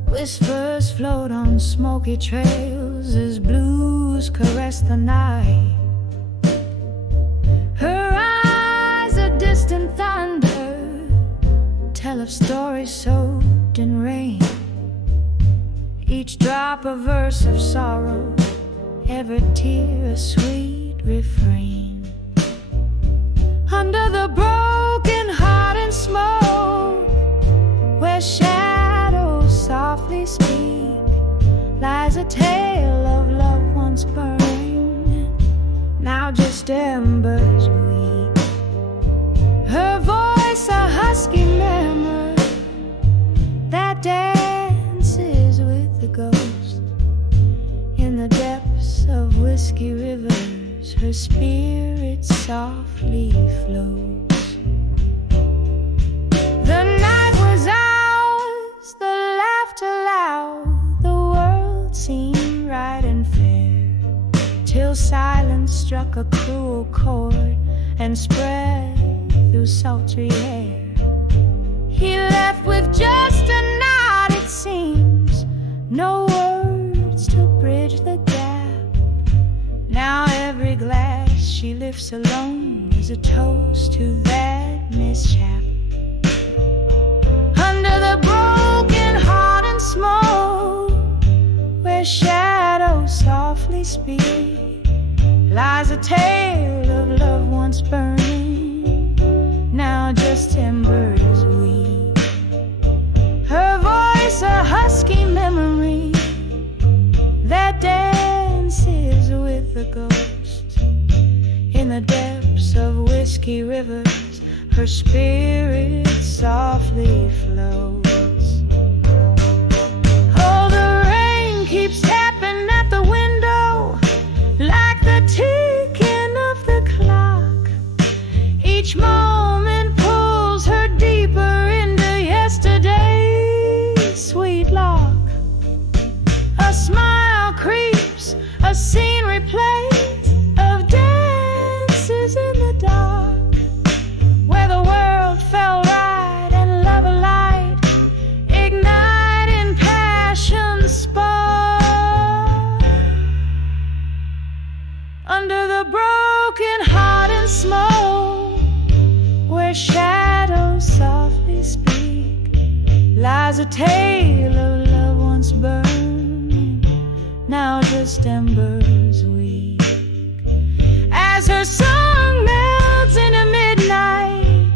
whispers float on smoky trails as blues caress the night. Her eyes are distant thunder, tell of stories soaked in rain. Each drop a verse of sorrow, every tear a sweet refrain. Under the broken heart and smoke, where shadows softly speak, lies a tale of love once burning, now just embers weak. Her voice a husky murmur that dances with the ghost. In the depths of whiskey rivers, her spirit softly flows. The night was ours, the laughter loud, the world seemed right and fair, till silence struck a cruel chord and spread through sultry air. He left with just a nod, it seems, no words to bridge the gap. Now every glass she lifts alone is a toast to that mishap. Under the broken heart and smoke, where shadows softly speak, lies a tale of love once burning, now just embers weak. Her voice a husky memory that dances with the ghost. In the depths of whiskey whiskey rivers, her spirit softly flows. Oh, the rain keeps tapping at the window like the ticking of the clock. Each moment pulls her deeper into yesterday's sweet lock. A smile creeps, a scene replays of dances in the dark, where the world fell right and love alight, igniting passion's spark. Under the broken heart and smoke, where shadows softly speak, lies a tale of love once burning, now just embers weak. As her song melts into midnight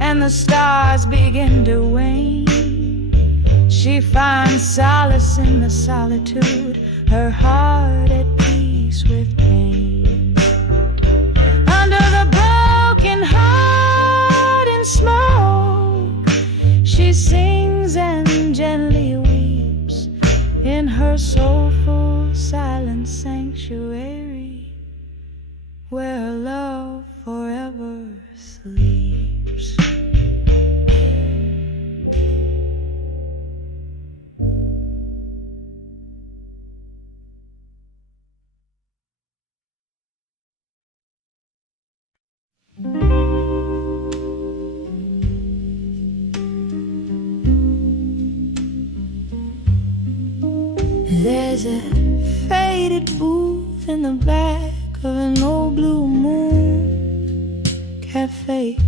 and the stars begin to wane, she finds solace in the solitude, her heart at peace with pain. Under the broken heart and smoke, she sings and gently weeps in her soulful silent sanctuary, where love forever sleeps. There's a faded booth in the back of an old blue moon cafe,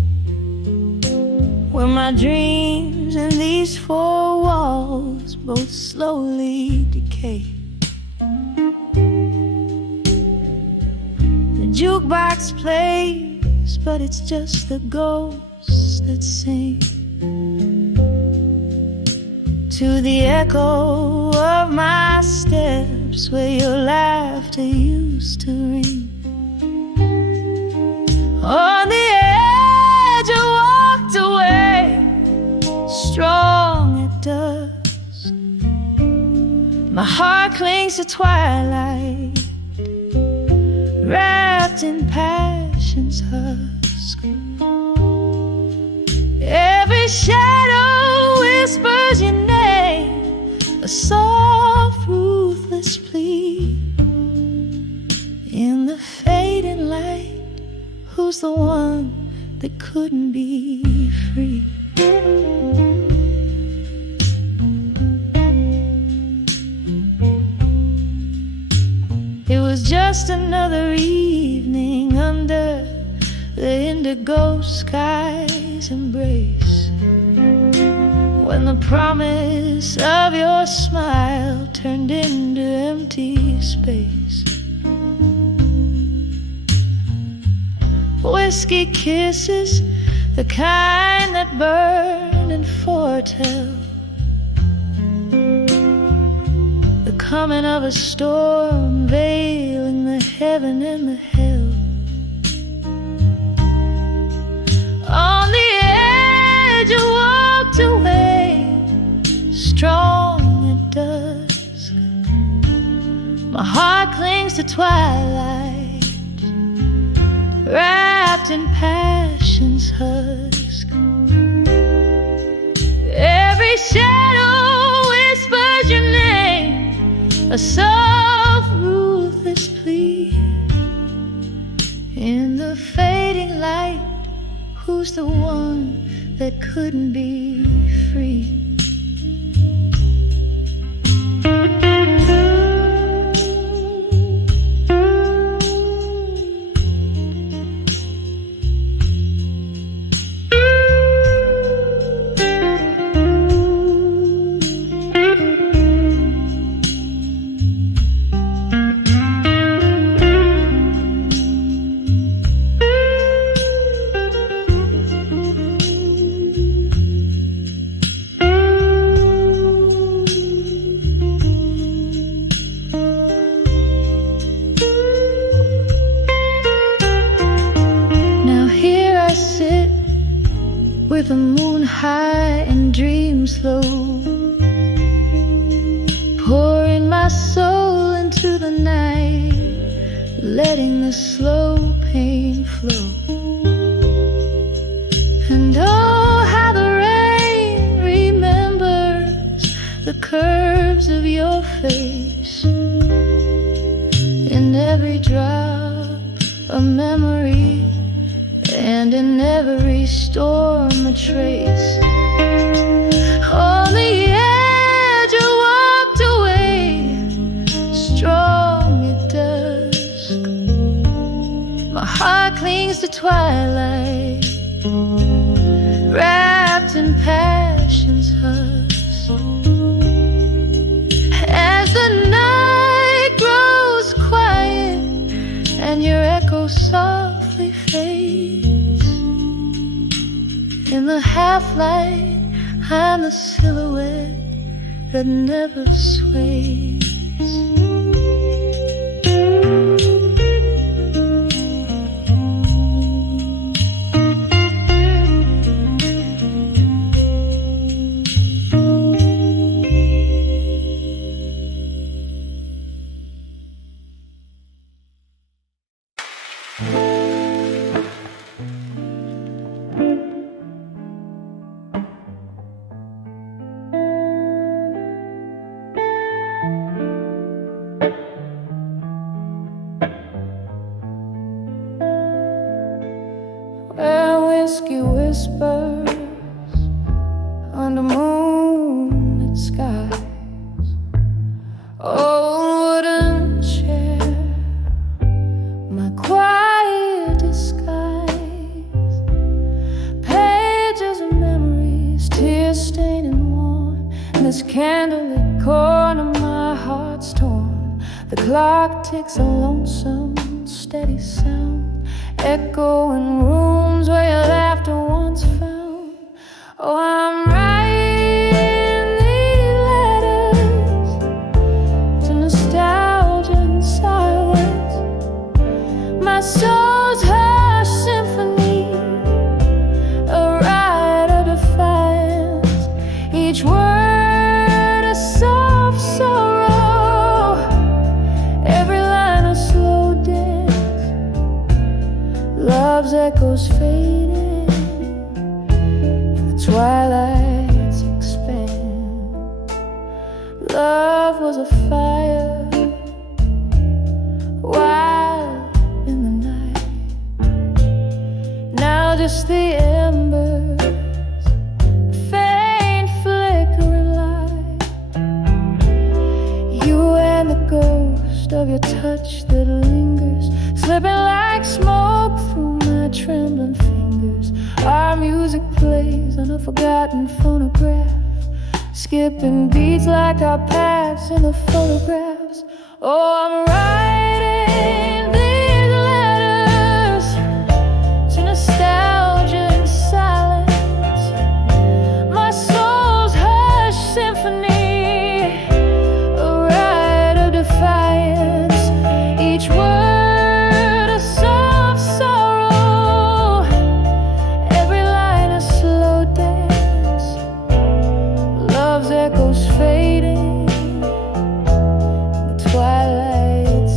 where my dreams and these four walls both slowly decay. The jukebox plays, but it's just the ghosts that sing to the echo of my steps, where your laughter used to ring. On the edge I walked away, strong at dusk. My heart clings to twilight, wrapped in passion's husk. Every shadow whispers your name, a soft, ruthless plea. In the fading light, who's the one that couldn't be free? It was just another evening under the indigo sky's embrace, when the promise of your smile turned into empty space. Whiskey kisses, the kind that burn and foretell the coming of a storm, veiling the heaven and the hell. On the edge I walked away, strong at dusk. My heart clings to twilight, wrapped in passion's husk. Every shadow whispers your name, a soft, ruthless plea. In the fading light, who's the one that couldn't be free? I sit with the moon high and dreams low, pouring my soul into the night, letting the slow pain flow. And oh, how the rain remembers the curves of your face, in every drop a memory, and in every storm a trace. On the edge you walked away, strong at dusk. My heart clings to twilight, wrapped in passion's husk. As the night grows quiet and your echo softly fades, in the half-light I'm the silhouette that never sways. Where whiskey whispers under moonlit skies, old wooden chair, my quiet disguise, pages of memories, tears stained and worn, and this candlelit corner my heart's torn. The clock ticks a lonesome, steady sound, echoing rooms where your laughter once found. Oh, I'm writing these letters to nostalgia and silence, my soul's hushed symphony, a ride of defiance, each word a soft sorrow, every line a slow dance. Love's echoes fading, the twilights expand. Love was a fire, wild in the night. Now just the embers, faint flickering light. You and the ghost of your touch that lingers, slipping like smoke through my trembling fingers. Our music plays on a forgotten phonograph, skipping beats like our paths in the photographs. Oh, I'm writing these letters to nostalgia and silence, my soul's hushed symphony, a ride of defiance, each word echoes fading, the twilight's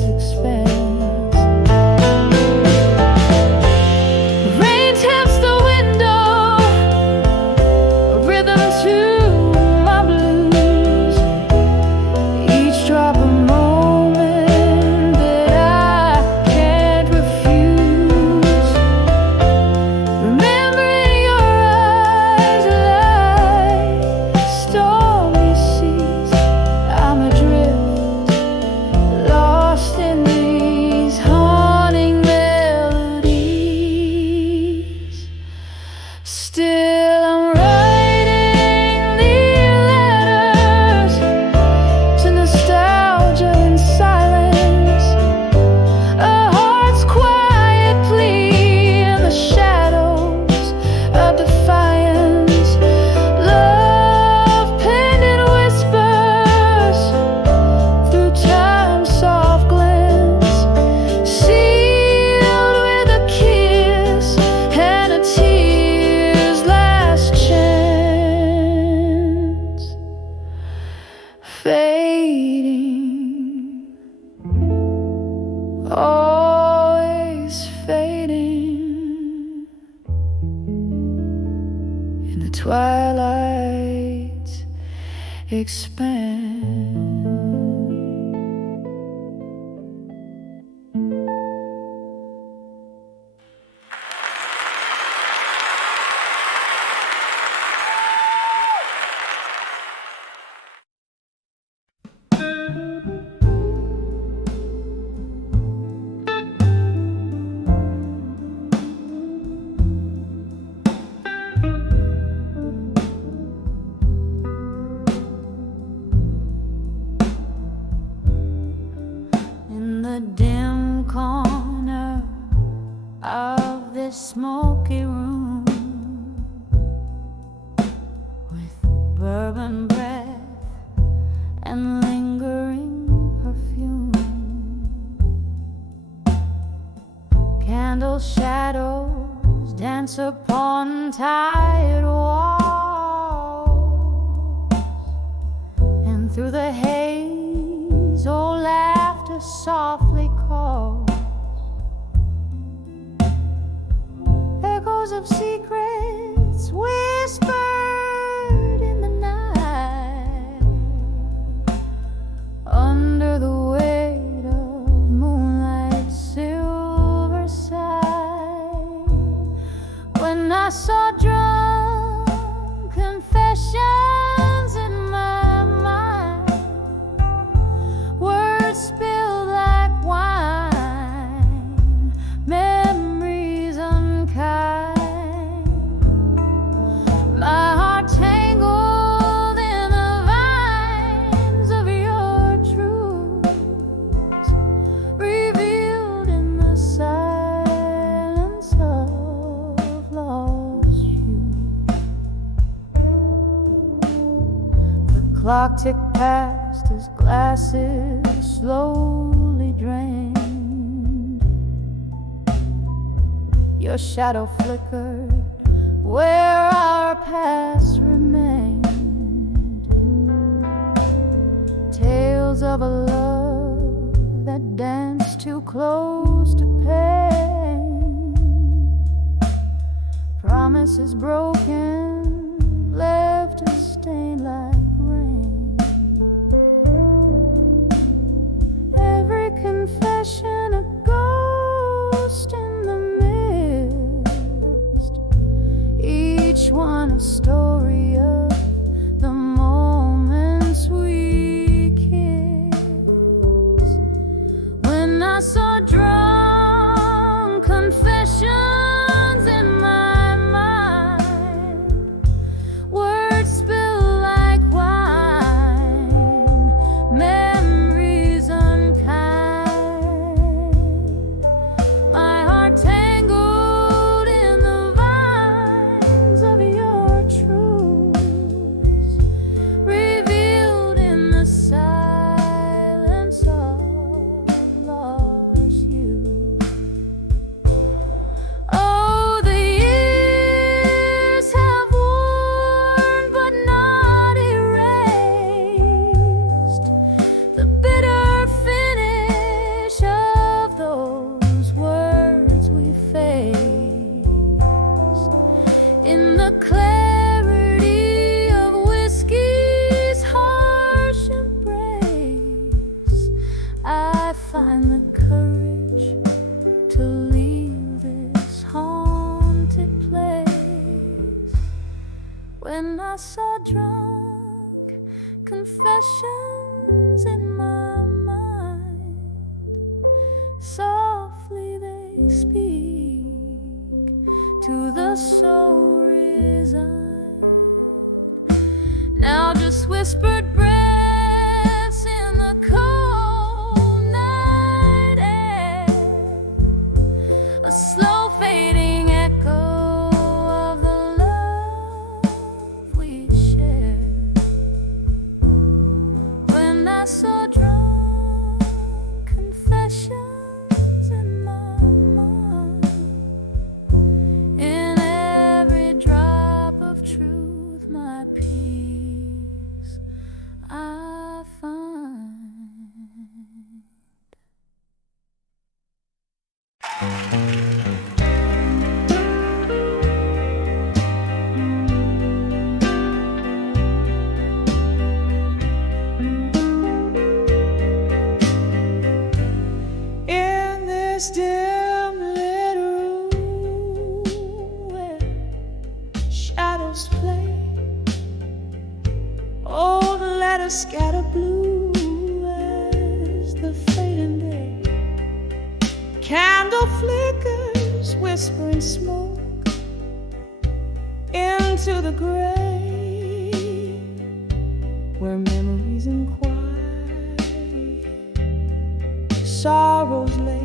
twilight expand. The dim corner of this smoky room, with bourbon breath and lingering perfume, candle shadows dance upon tired walls, and through the haze old laughter softly calls, echoes of secrets whispered in the night, under the weight of moonlight's silver side. When I saw drunk confessions in my mind, words spilled like wine, memories unkind, my heart tangled in the vines of your truths, revealed in the silence of lost you. The clock ticked past as glasses slowly drained. Your shadow flickered where our past remained. Tales of a love that danced too close to pain. Promises broken, left a stain like rain. Every confession a ghost in the mist, each one a story of the moments we kissed. When I saw drunk confessions in my mind, words spill like wine, memories unkind, my heart tangled in the vines of your truths, revealed in the silence of lost you. Oh, the years have worn but not erased the bitter finish of those words we faced. In the clarity of whiskey's harsh embrace, I find the courage to leave this haunted place. When I saw drunk confessions in my mind, softly they speak to the soul resigned. Now just whispered breaths in the cold night air, a slow fading echo of the love we shared. When I saw drunk confessions in my mind, in every drop of truth my peace shadows play. Oh, let us scatter blue as the fading day. Candle flickers, whispering smoke into the gray, where memories inquire, sorrows lay.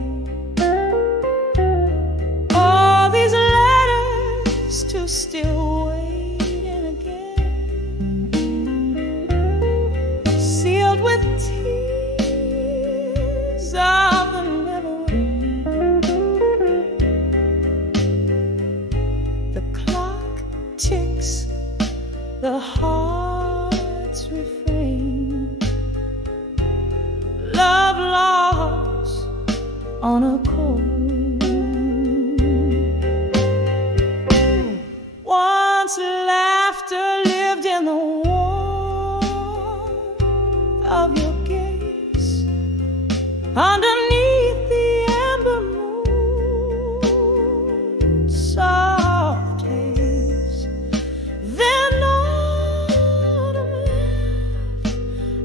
All these letters to still waiting again, sealed with tears of the never end. The clock ticks, the heart's refrain. Love lost on a chord. Once laughter lived in the warmth of your gaze, underneath the amber moon, soft haze. Then autumn left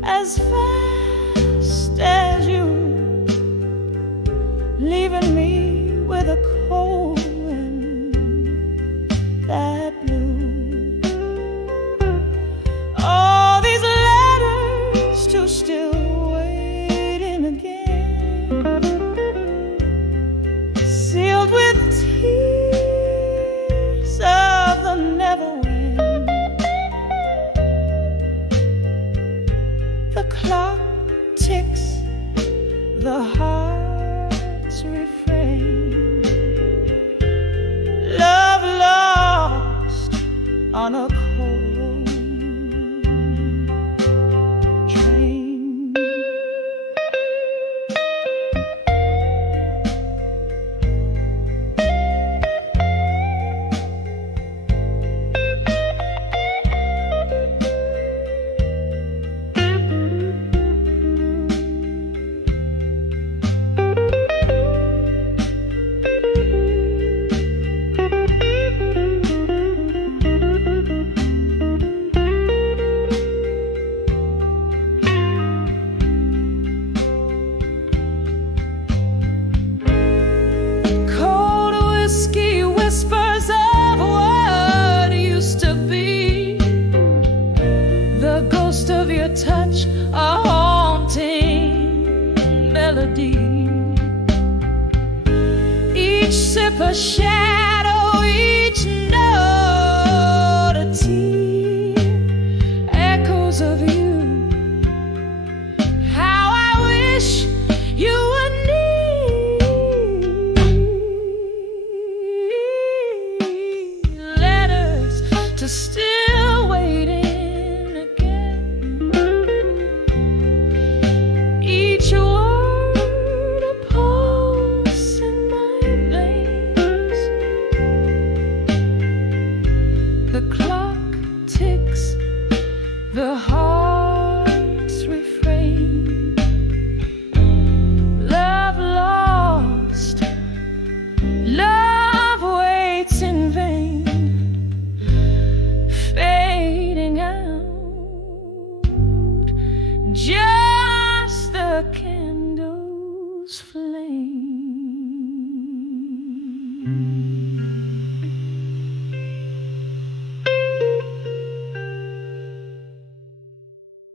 as fast as you, leaving me with a cold wind that blew. All these letters to still waiting again, sealed with tears of the never end. The clock ticks, the heart's refrain. Love lost on a cold train. Cold whiskey whispers of what used to be, the ghost of your touch, a haunting melody. Each sip a shadow, each note a tear, echoes of you. How I wish you would need letters to still waiting again. Each word a pulse in my veins. The clock ticks, the heart's refrain. Love lost, love waits in vain, fading out, just the candle's flame.